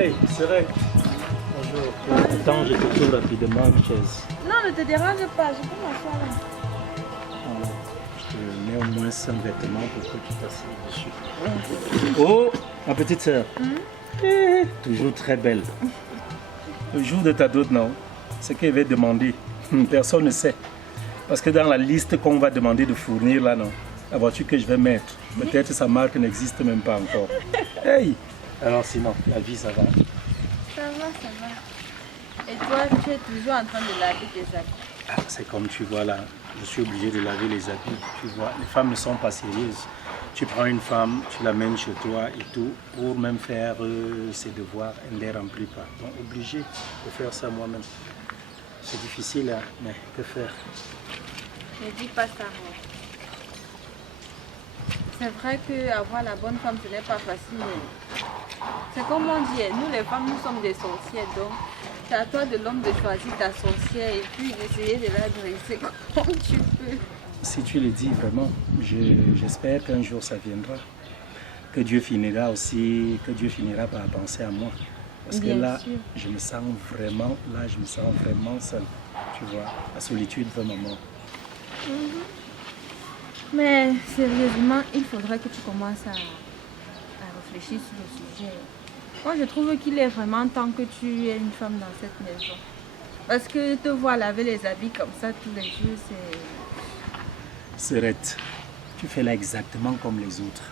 Hey, c'est vrai. Bonjour. Attends, je te trouve rapidement une chaise. Non, ne te dérange pas, je peux m'asseoir là. Voilà. Je te mets au moins 5 vêtements pour que tu t'assieds dessus. Oh, ma petite sœur. Toujours très belle. Le jour de ta dot, non? Ce qu'elle va demander, personne ne sait. Parce que dans la liste qu'on va demander de fournir là, non, la voiture que je vais mettre, peut-être sa marque n'existe même pas encore. Hey! Alors sinon, la vie, ça va? Ça va, ça va. Et toi, tu es toujours en train de laver tes habits. Ah, c'est comme tu vois là, je suis obligé de laver les habits. Tu vois, les femmes ne sont pas sérieuses. Tu prends une femme, tu l'amènes chez toi et tout, pour même faire ses devoirs, elle ne les remplit pas. Donc obligé de faire ça moi-même. C'est difficile, hein, mais que faire? Ne dis pas ça, moi. C'est vrai qu'avoir la bonne femme, ce n'est pas facile. Mais c'est comme on dit, nous les femmes, nous sommes des sorcières. Donc, c'est à toi de l'homme de choisir ta sorcière et puis d'essayer de la dresser comme tu peux. Si tu le dis vraiment, j'espère qu'un jour ça viendra. Que Dieu finira aussi, que Dieu finira par penser à moi. Parce que Bien là, sûr. je me sens vraiment seul. Tu vois, la solitude veut ma mort. Mais sérieusement, il faudrait que tu commences à réfléchir sur le sujet. Moi, je trouve qu'il est vraiment temps que tu aies une femme dans cette maison. Parce que te voir laver les habits comme ça tous les jours, c'est... Serette, tu fais là exactement comme les autres.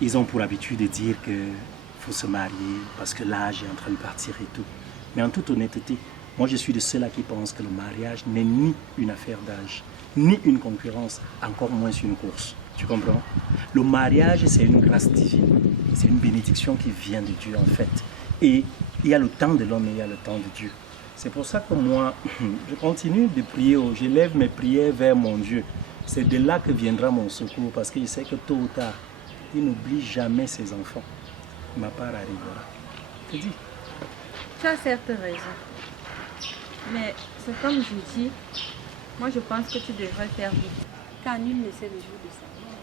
Ils ont pour habitude de dire qu'il faut se marier parce que l'âge est en train de partir et tout. Mais en toute honnêteté, moi je suis de ceux-là qui pensent que le mariage n'est ni une affaire d'âge, ni une concurrence, encore moins une course. Tu comprends? Le mariage, c'est une grâce divine. C'est une bénédiction qui vient de Dieu en fait. Et il y a le temps de l'homme et il y a le temps de Dieu. C'est pour ça que moi, je continue de prier, j'élève mes prières vers mon Dieu. C'est de là que viendra mon secours parce que je sais que tôt ou tard, il n'oublie jamais ses enfants. Ma part arrivera. Je te dis. Tu as certes raison. Mais c'est comme je dis, moi je pense que tu devrais faire vite. Car nul ne sait le jour de sa mort.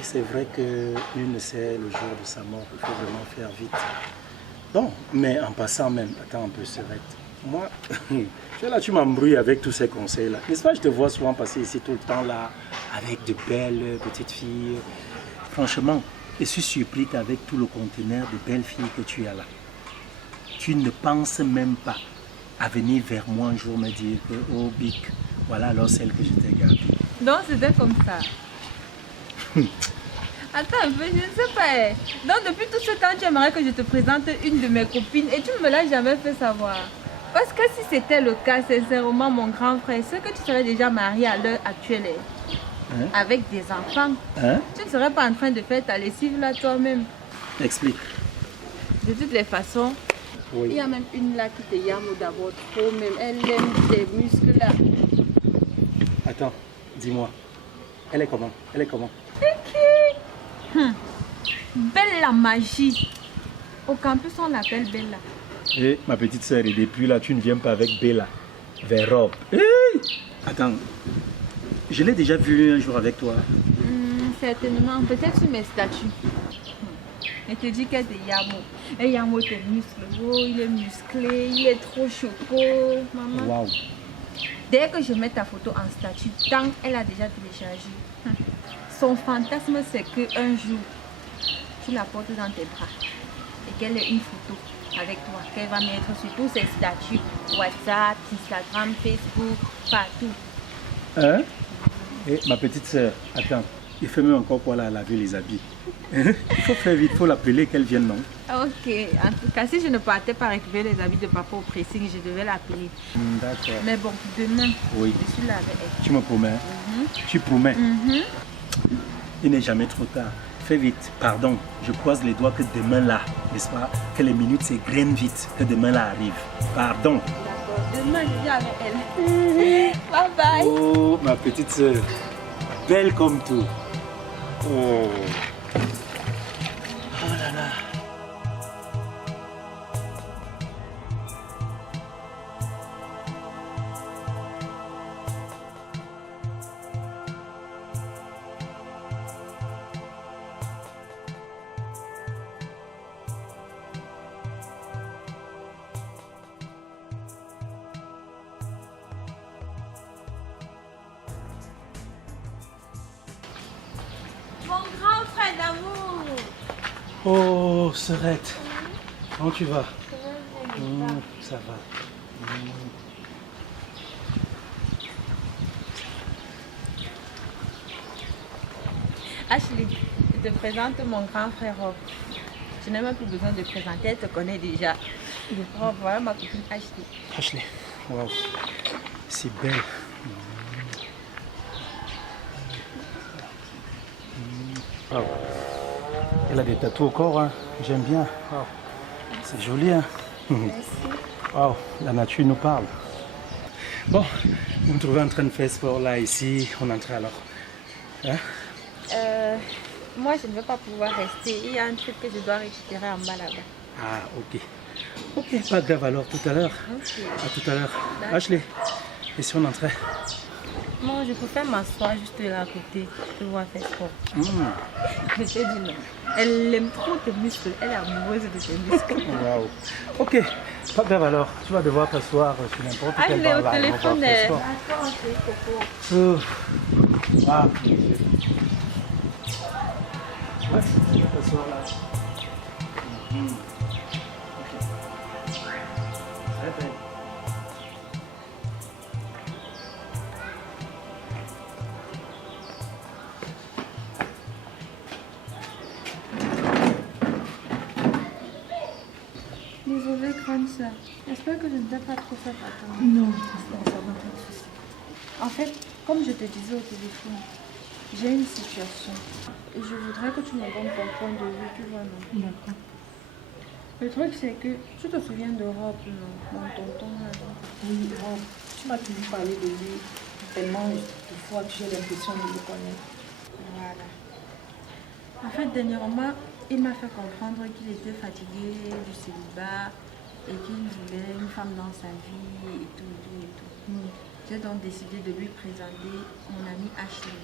Et c'est vrai que nul ne sait le jour de sa mort. Il faut vraiment faire vite. Bon, mais en passant même, attends un peu, Serette. Moi, tu es là, tu m'embrouilles avec tous ces conseils-là. N'est-ce pas, je te vois souvent passer ici tout le temps là, avec de belles petites filles. Franchement, je suis surpris qu'avec tout le conteneur de belles filles que tu as là, tu ne penses même pas à venir vers moi un jour me dire que, oh Bic, voilà alors celle que je t'ai gardée. Donc c'était comme ça. Attends un peu, je ne sais pas. Donc depuis tout ce temps, tu aimerais que je te présente une de mes copines et tu ne me l'as jamais fait savoir. Parce que si c'était le cas, sincèrement, mon grand frère, c'est que tu serais déjà marié à l'heure actuelle. Hein? Avec des enfants. Hein? Tu ne serais pas en train de faire ta lessive là toi-même. Explique. De toutes les façons, il Oui. y a même une là qui te yame d'abord trop même. Elle aime tes muscles là. Attends, dis-moi. Elle est comment? Elle est comment? Belle la magie. Au campus, on l'appelle Bella. Et ma petite sœur, et depuis là, tu ne viens pas avec Bella vers Rob. Hey! Attends, je l'ai déjà vu un jour avec toi. Certainement, peut-être sur mes statuts. Elle te dit qu'elle est Yamo. Et Yamo tes muscles. Oh, il est musclé, il est trop choco. Maman. Waouh! Dès que je mets ta photo en statut, tant elle a déjà téléchargé. Son fantasme, c'est qu'un jour, tu la portes dans tes bras et qu'elle ait une photo avec toi, qu'elle va mettre sur tous ses statuts, WhatsApp, Instagram, Facebook, partout. Hein? Et ma petite sœur, attends, il fait même encore quoi là à laver les habits. Il faut faire vite, il faut l'appeler qu'elle vienne, non? Ok, en tout cas, si je ne partais pas récupérer les habits de papa au pressing, je devais l'appeler. D'accord. Mais bon, demain, Oui. je suis là avec elle. Tu me promets? Tu promets? Il n'est jamais trop tard. Fais vite. Pardon, je croise les doigts que demain là, n'est-ce pas? Que les minutes s'égrènent vite, que demain là arrive. Pardon. D'accord, demain, je viens avec elle. Bye bye. Oh, ma petite sœur. Belle comme tout. Oh. Oh là là. Oh, Serette, comment tu vas? Ça va. Ashley, je te présente mon grand frère Rob. Je n'ai même plus besoin de présenter, elle te connaît déjà. Rob, voilà ma copine Ashley. Ashley, waouh, c'est belle. Wow. Elle a des tatous au corps, hein. J'aime bien. Wow. C'est joli, hein. Merci. Wow, la nature nous parle. Bon, vous me trouvez en train de faire sport là, ici. On entre alors. Hein? Moi, je ne vais pas pouvoir rester. Il y a un truc que je dois récupérer en bas là-bas. Ah, ok. Ok, pas grave alors, tout à l'heure. Okay. À tout à l'heure. Ashley, et si on entrait? Moi, je préfère m'asseoir juste là à côté pour voir faire sport. Je te dis non. Elle aime trop tes muscles. Elle est amoureuse de tes muscles. Waouh. Ok, pas grave alors. Tu vas devoir t'asseoir sur n'importe quel Elle est banc au là. téléphone. Attends, ah, ouais, tu vas t'asseoir là. Ok. Très bien. Désolée, grande sœur. J'espère que je ne t'ai pas trop fait attendre. Non, ça va pas de souci. En fait, comme je te disais au téléphone, j'ai une situation. Et je voudrais que tu me donnes ton point de vue, tu vois, non? D'accord. Le truc, c'est que tu te souviens de Rob, non? Mon tonton, là. Oui, Rob, tu m'as toujours parlé de lui tellement de fois que j'ai l'impression de le connaître. Voilà. En fait, dernièrement, il m'a fait comprendre qu'il était fatigué du célibat et qu'il voulait une femme dans sa vie et tout, et tout, et tout. J'ai donc décidé de lui présenter mon amie Ashley.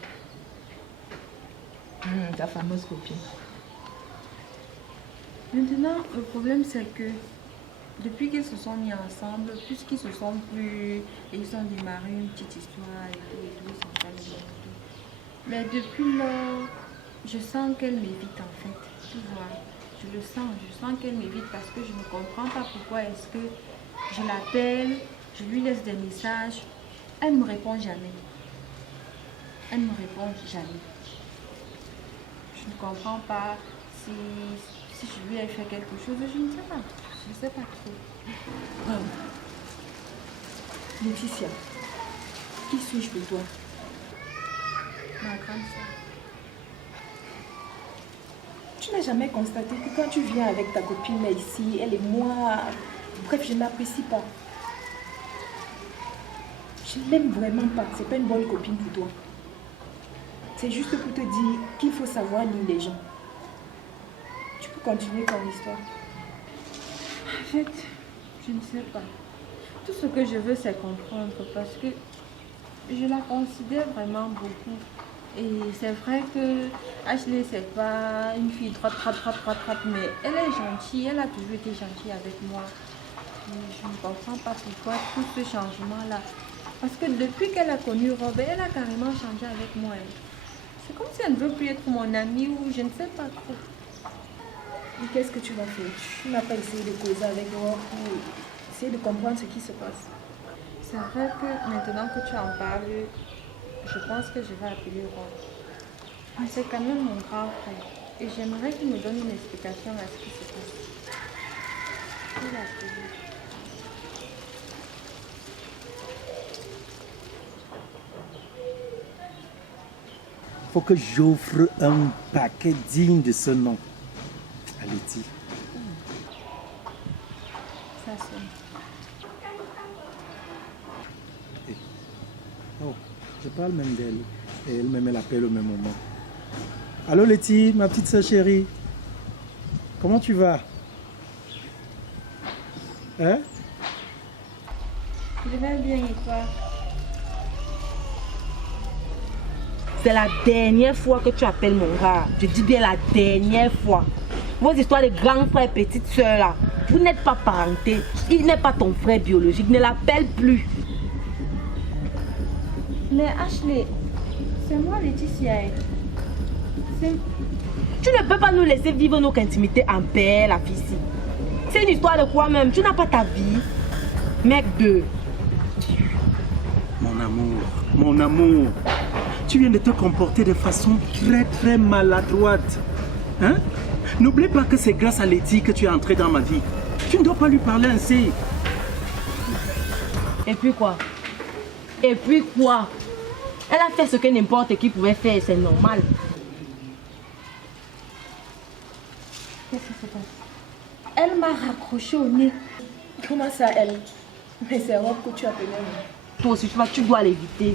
Ta fameuse copine. Maintenant, le problème c'est que depuis qu'ils se sont mis ensemble, puisqu'ils se sont plus et ils ont démarré une petite histoire et tout, ils s'entendent bien et tout. Mais depuis lors, je sens qu'elle m'évite en fait, tu vois. Je sens qu'elle m'évite parce que je ne comprends pas pourquoi est-ce que je l'appelle, je lui laisse des messages, elle ne me répond jamais. Elle ne me répond jamais. Je ne comprends pas si je lui ai fait quelque chose, je ne sais pas. Je ne sais pas trop. Laetitia, qui suis-je pour toi? Ma grande sœur. Tu n'as jamais constaté que quand tu viens avec ta copine là ici, elle et moi, bref, je ne l'apprécie pas. Je ne l'aime vraiment pas. C'est pas une bonne copine pour toi. C'est juste pour te dire qu'il faut savoir lire les gens. Tu peux continuer ton histoire. En fait, je ne sais pas. Tout ce que je veux, c'est comprendre parce que je la considère vraiment beaucoup. Et c'est vrai que Ashley, c'est pas une fille droite, mais elle est gentille, elle a toujours été gentille avec moi. Et je ne comprends pas pourquoi tout ce changement-là. Parce que depuis qu'elle a connu Robert, elle a carrément changé avec moi. C'est comme si elle ne veut plus être mon amie ou je ne sais pas trop. Et qu'est-ce que tu vas faire? Tu n'as pas essayé de causer avec Rob pour essayer de comprendre ce qui se passe. C'est vrai que maintenant que tu en parles, je pense que je vais appeler Rob. C'est quand même mon grand frère. Et j'aimerais qu'il me donne une explication à ce qui se passe. Je vais l'appeler. Faut que j'offre un paquet digne de ce nom. Allez-y. Ça sonne. Oh, je parle même d'elle. Et elle-même, elle appelle au même moment. Allô Letty, ma petite sœur chérie. Comment tu vas? Hein? Je vais bien et toi? C'est la dernière fois que tu appelles mon gars. Je dis bien la dernière fois. Vos histoires de grand frère et petite soeur là, vous n'êtes pas parentés. Il n'est pas ton frère biologique. Ne l'appelle plus. Mais Ashley, c'est moi Laetitia. Tu ne peux pas nous laisser vivre notre intimité en paix, la fille. C'est une histoire de quoi même? Tu n'as pas ta vie. Mec de... Mon amour, tu viens de te comporter de façon très maladroite. Hein? N'oublie pas que c'est grâce à Letty que tu es entré dans ma vie. Tu ne dois pas lui parler ainsi. Et puis quoi? Et puis quoi? Elle a fait ce que n'importe qui pouvait faire, c'est normal. Qu'est-ce qui se passe? Elle m'a raccroché au nez. Comment ça, elle? Mais c'est Rob que tu appelais. Toi aussi, tu dois l'éviter.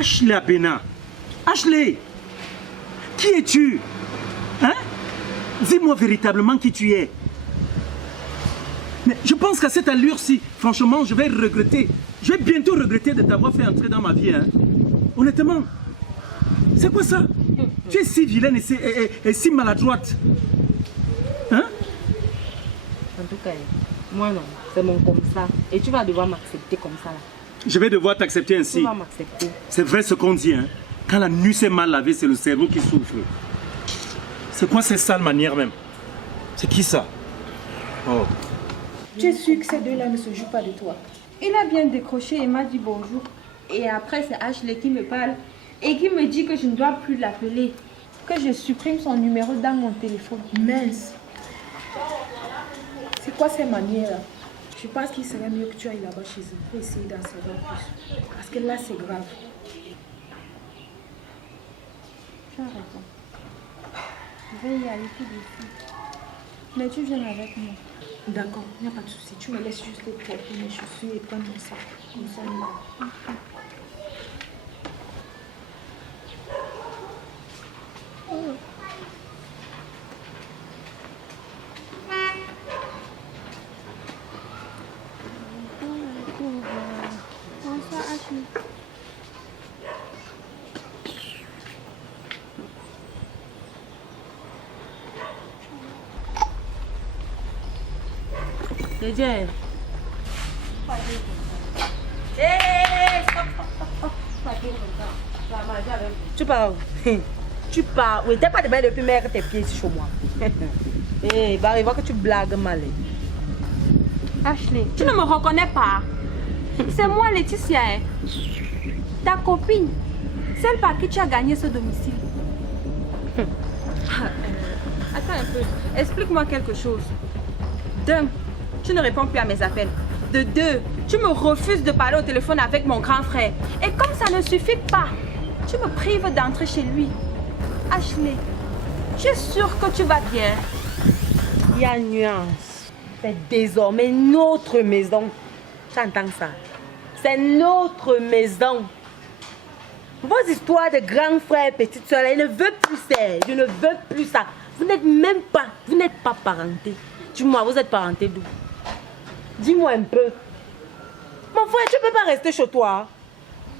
Ashley Abena. Ashley, qui es-tu? Hein? Dis-moi véritablement qui tu es. Mais je pense qu'à cette allure-ci, franchement, je vais regretter. Je vais bientôt regretter de t'avoir fait entrer dans ma vie. Hein? Honnêtement. C'est quoi ça? Tu es si vilaine et si maladroite. Hein? En tout cas, moi non, c'est mon comme ça. Et tu vas devoir m'accepter comme ça là. Je vais devoir t'accepter ainsi. Tu vas m'accepter. C'est vrai ce qu'on dit. Hein? Quand la nuit s'est mal lavée, c'est le cerveau qui souffre. C'est quoi ces sales manières même? C'est qui ça? Oh. Tu es sûr que ces deux-là ne se jouent pas de toi? Il a bien décroché et m'a dit bonjour. Et après, c'est Ashley qui me parle et qui me dit que je ne dois plus l'appeler. Que je supprime son numéro dans mon téléphone. Mince. C'est quoi ces manières-là? Je pense qu'il serait mieux que tu ailles là-bas chez eux pour essayer d'en savoir plus. Parce que là, c'est grave. Tu as raison. Je vais y aller tout de suite. Mais tu viens avec moi. D'accord, il n'y a pas de souci. Tu me laisses juste porter mes chaussures et prendre mon sac. Comme ça, on y va. Bonsoir Ashley. C'est bien. Tu pars. Tu pars. Oui, t'es pas de bain depuis mettre tes pieds sur moi. Eh, bah, il va que tu blagues mal. Ashley, tu ne me reconnais pas. C'est moi Laetitia, hein. Ta copine, celle par qui tu as gagné ce domicile. Attends un peu, explique-moi quelque chose. D'un, tu ne réponds plus à mes appels. De deux, tu me refuses de parler au téléphone avec mon grand frère. Et comme ça ne suffit pas, tu me prives d'entrer chez lui. Ashley, je suis sûre que tu vas bien. Il y a une nuance. C'est désormais notre maison. Tu entends ça? C'est notre maison. Vos histoires de grand frère, petite soeur, je ne veux plus ça. Je ne veux plus ça. Vous n'êtes pas parenté. Dis-moi, vous êtes parenté d'où? Dis-moi un peu. Mon frère, tu ne peux pas rester chez toi.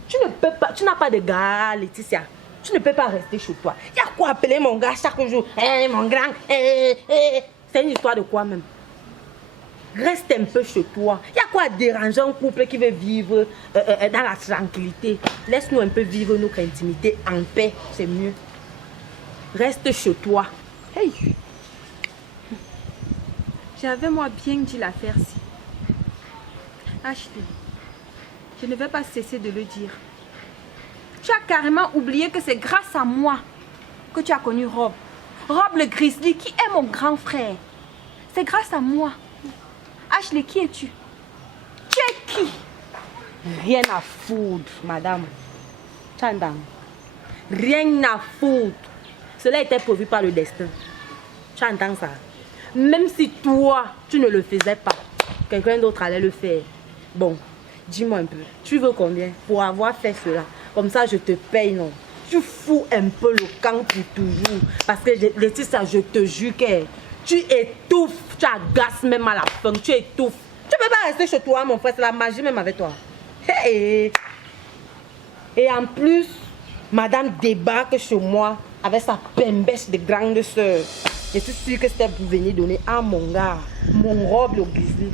Tu ne peux pas, tu n'as pas de gars, Laetitia. Tu ne peux pas rester chez toi. Il y a quoi appeler mon gars chaque jour? Mon grand, C'est une histoire de quoi même? Reste un peu chez toi. Il y a quoi déranger un couple qui veut vivre dans la tranquillité? Laisse-nous un peu vivre notre intimité en paix, c'est mieux. Reste chez toi. Hey. J'avais moi bien dit l'affaire-ci. Ashley, je ne vais pas cesser de le dire. Tu as carrément oublié que c'est grâce à moi que tu as connu Rob. Rob le Grizzly qui est mon grand frère. C'est grâce à moi. Ashley, qui es-tu? Tu es qui? Rien à foutre, madame. Tchandam. Rien à foutre. Cela était prévu par le destin. Tu entends ça? Même si toi, tu ne le faisais pas, quelqu'un d'autre allait le faire. Bon, dis-moi un peu. Tu veux combien pour avoir fait cela? Comme ça, je te paye, non? Tu fous un peu le camp pour toujours. Parce que, Laetitia, je te jure que tu étouffes. Tu agaces même à la fin. Tu étouffes. Tu ne peux pas rester chez toi, mon frère. C'est la magie même avec toi. Et en plus, madame débarque chez moi avec sa pembèche de grande soeur. Je suis sûre que c'était pour venir donner à mon gars, mon robe le grizzly.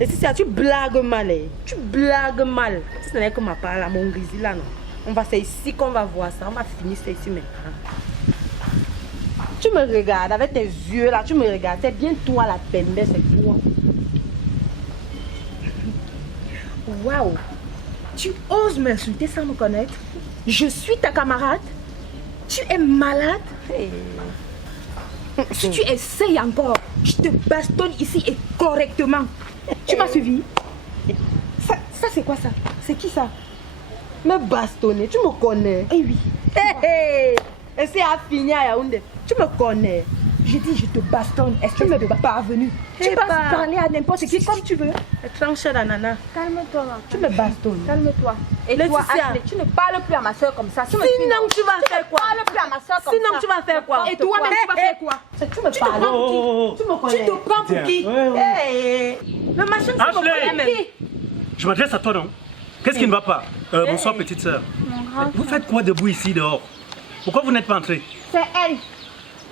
Et si tu blagues mal, tu blagues mal. Si ce n'est que ma part là, mon grizzly là, non. C'est ici qu'on va voir ça. On va finir ça ici maintenant. Tu me regardes avec tes yeux là, tu me regardes. C'est bien toi la pembe, c'est toi. Waouh! Tu oses m'insulter sans me connaître? Je suis ta camarade? Tu es malade? Hey. Si tu essayes encore, je te bastonne ici et correctement. Tu m'as suivi? Ça c'est quoi ça? C'est qui ça? Me bastonner, tu me connais? Eh oui. Hé hé! Et c'est à finir à Yaoundé. Tu me connais? J'ai dit je te bastonne. Est-ce que tu m'es parvenu? Tu peux parler à n'importe qui comme tu veux. Tranche la nana. Calme-toi, ma Tu me bastonnes. Calme-toi. Et Le toi, Ticia. Ashley, tu ne parles plus à ma soeur comme ça. Tu me Sinon, suis, non? tu vas faire quoi? Tu ne parles plus à ma soeur comme ça. Sinon, tu vas faire quoi? Et toi-même, tu vas faire quoi? Tu me parles. Oh, Tu me connais. Tu te prends pour qui? Hey. Le machin, tu me connais même. Je m'adresse à toi, non? Qu'est-ce qui ne va pas? Bonsoir, petite sœur. Vous faites quoi debout ici, dehors? Pourquoi vous n'êtes pas entrée? C'est elle.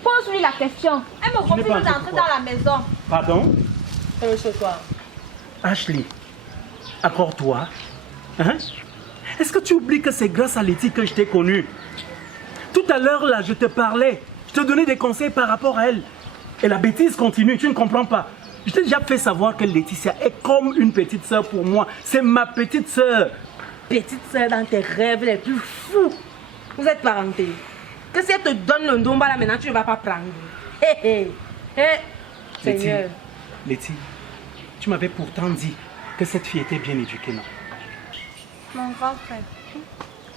Pose-lui la question. Elle me refuse pas entendu d'entrer quoi. dans la maison. Pardon? Chez toi. Ashley, accorde-toi. Hein? Est-ce que tu oublies que c'est grâce à Letty que je t'ai connue? Tout à l'heure, là, je te parlais. Je te donnais des conseils par rapport à elle. Et la bêtise continue, tu ne comprends pas. Je t'ai déjà fait savoir que Laetitia est comme une petite sœur pour moi. C'est ma petite sœur. Petite sœur dans tes rêves les plus fous. Vous êtes parentés. Que si elle te donne le ndomba là maintenant, tu ne vas pas prendre. Hé hé. Hé. Letty, Seigneur. Letty, tu m'avais pourtant dit que cette fille était bien éduquée, non? Mon grand frère,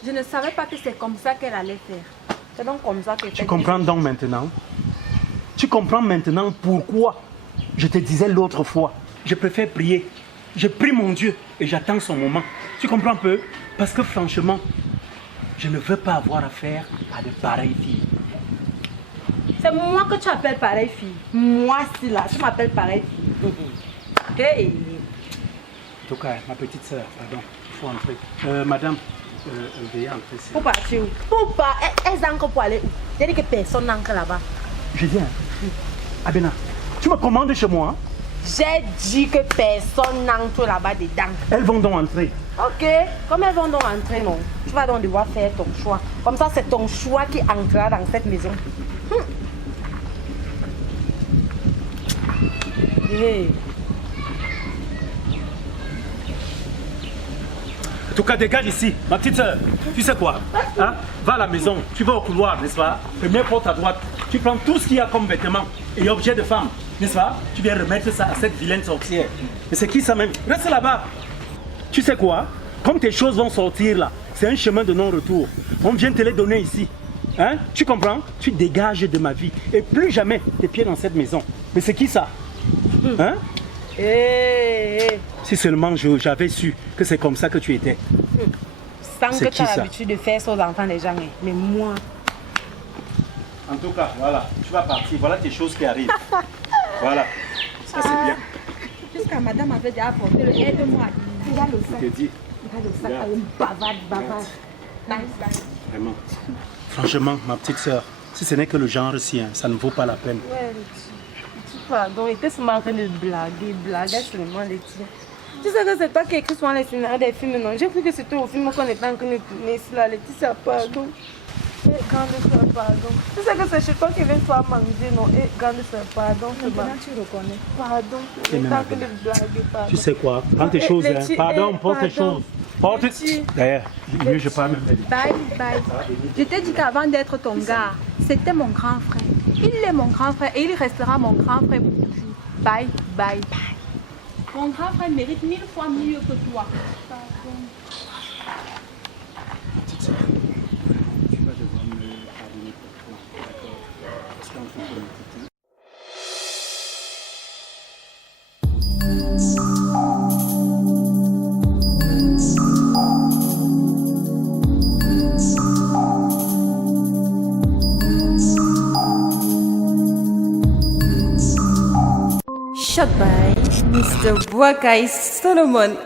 je ne savais pas que c'est comme ça qu'elle allait faire. C'est donc comme ça que Tu comprends donc maintenant? Tu comprends maintenant pourquoi je te disais l'autre fois, je préfère prier. Je prie mon Dieu et j'attends son moment. Tu comprends un peu? Parce que franchement, je ne veux pas avoir affaire à de pareilles filles. C'est moi que tu appelles pareille fille. Moi, si là, tu m'appelles pareille fille. Hey. En tout cas, ma petite sœur, pardon, il faut entrer. Madame, veuillez entrer. Pour partir où? Pour pas. Elles entrent pour aller où? J'ai dit que personne n'entre là-bas. Je viens. Abena, tu me commandes chez moi, hein? J'ai dit que personne n'entre là-bas dedans. Elles vont donc entrer. Ok, comme elles vont donc entrer, non? Tu vas donc devoir faire ton choix. Comme ça, c'est ton choix qui entrera dans cette maison. Hey. En tout cas, dégage ici, ma petite sœur. Tu sais quoi, hein? Va à la maison, tu vas au couloir, n'est-ce pas? Première porte à droite, tu prends tout ce qu'il y a comme vêtements et objets de femme, n'est-ce pas? Tu viens remettre ça à cette vilaine sorcière. Mais c'est qui ça même? Reste là-bas. Tu sais quoi? Comme tes choses vont sortir là, c'est un chemin de non-retour. On vient te les donner ici. Hein? Tu comprends? Tu dégages de ma vie et plus jamais tes pieds dans cette maison. Mais c'est qui ça? Hein? Hey. Si seulement j'avais su que c'est comme ça que tu étais. Sans C'est que qui tu as ça? l'habitude de faire ça aux enfants des gens. Hein. Mais moi, En tout cas, voilà, tu vas partir. Voilà tes choses qui arrivent. Voilà, ça c'est bien. Jusqu'à madame avait déjà apporté le aide-moi. Regarde le sac. Je t'ai dit, Regarde le sac. Regarde. Elle est bavarde, bavarde. Nice, nice. vraiment. Franchement, ma petite sœur, si ce n'est que le genre sien, ça ne vaut pas la peine. ouais, pardon, il était seulement en train de blaguer seulement les tiens. Tu sais que c'est toi qui écris souvent les scénarios des films, non? J'ai cru que c'était au film qu'on était en train de tourner ici, là, Laetitia, pardon. Grande soeur, pardon. Tu sais que c'est chez toi qui vient soir manger, non? Grande soeur, pardon. Maintenant, tu reconnais. Pardon, Et il même est en train avec- de blaguer, pardon. Tu sais quoi? Prends tes choses, hein. Letty, Pardon, porte tes pardon. choses. Porte. Letty. D'ailleurs, mieux je parle même. Bye, bye. Je t'ai dit qu'avant d'être ton gars, c'était mon grand frère. Il est mon grand frère et il restera mon grand frère pour toujours. Bye, bye, bye. Mon grand frère mérite 1000 fois mieux que toi. Pardon. Petite sœur, tu vas devoir me pardonner pour toi, d'accord? Parce qu'en toute honnêteté, Shot by Mr. Boakai Solomon.